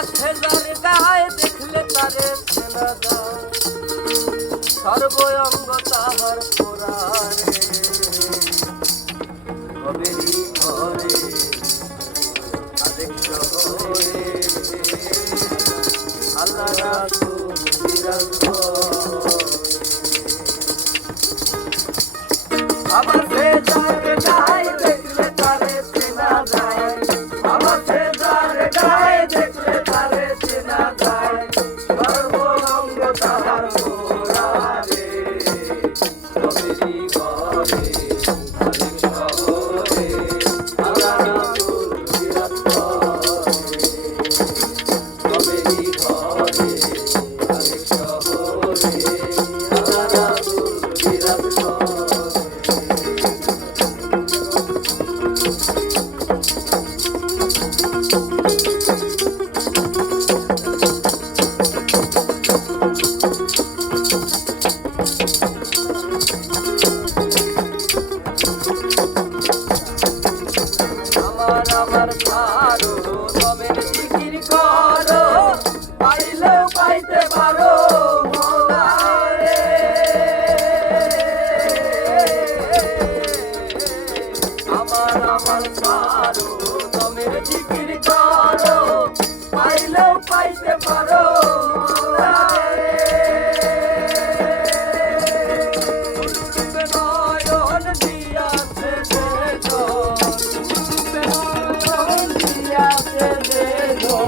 আছে যার গায়ে দেখলে তারে চেনা যায় সর্বঙ্গ তাহার পোড়ারে হবেরি ঘরে আদেক শহরে আল্লাহ রাসূল বিরাজ আমার সে যার গায়ে দেখলে তারে চেনা যায় আমার সে যার গায়ে দেখলে তারে চেনা যায় সর্বঙ্গ তাহার পোড়ারে হবেরি ঘরে আদেক শহরে আল্লাহ রাসূল বিরাজ হবেরি ঘরে আদেক শহরে আল্লাহ রাসূল বিরাজ আমার ছাড়ো তবের জিকির করো পাইলেও পাইতে পারো মওলারে আমার ছাড়ো তবের জিকির করো পাইলেও পাইতে পারো মওলারে নয়ন দিয়াছে দেখো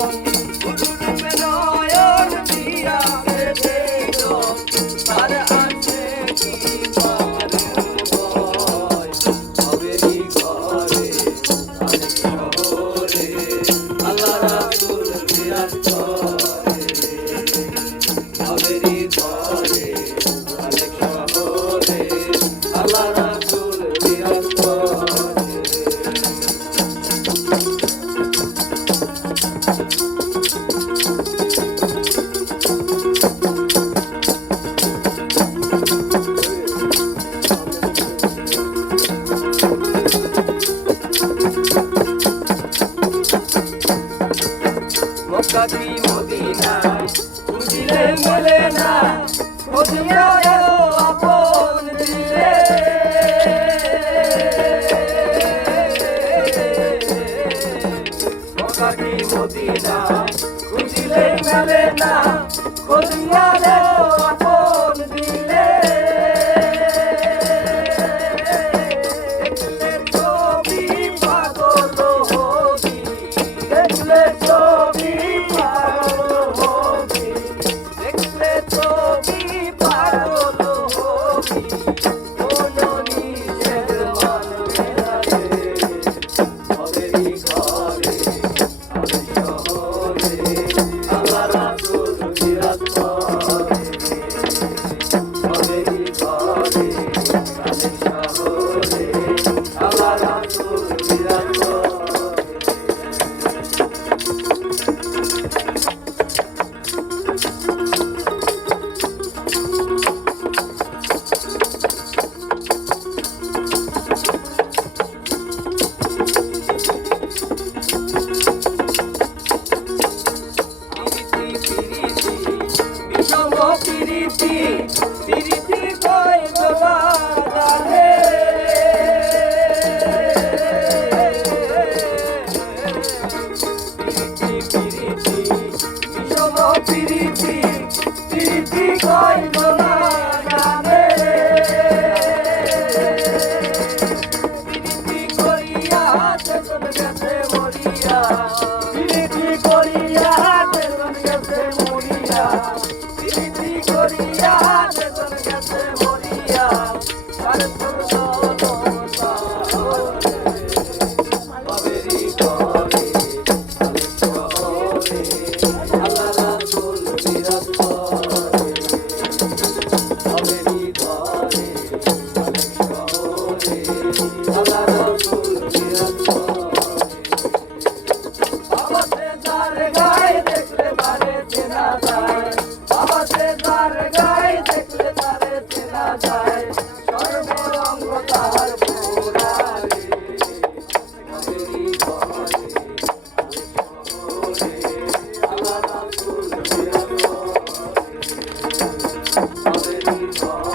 মক্কা কি মদিনা খুঁজিলে মেলে না খুঁজিয়া এলো আপন দিলে মক্কা কি মদিনা খুঁজিলে মেলে না খুঁজিয়া এলো আপন দিলে দেখলে ছবি পাগল হবি দেখলে ছবি পিরিতি কই গোলা জানে পিরিতি বিষম পিরিতি পিরিতি কই গোলা জানে পিরিতি করিয়া চেতন গেছে মরিয়া পিরিতি করিয়া চেতন গেছে মরিয়া পিরিতি করিয়া চেতন গেছে হবে জীবন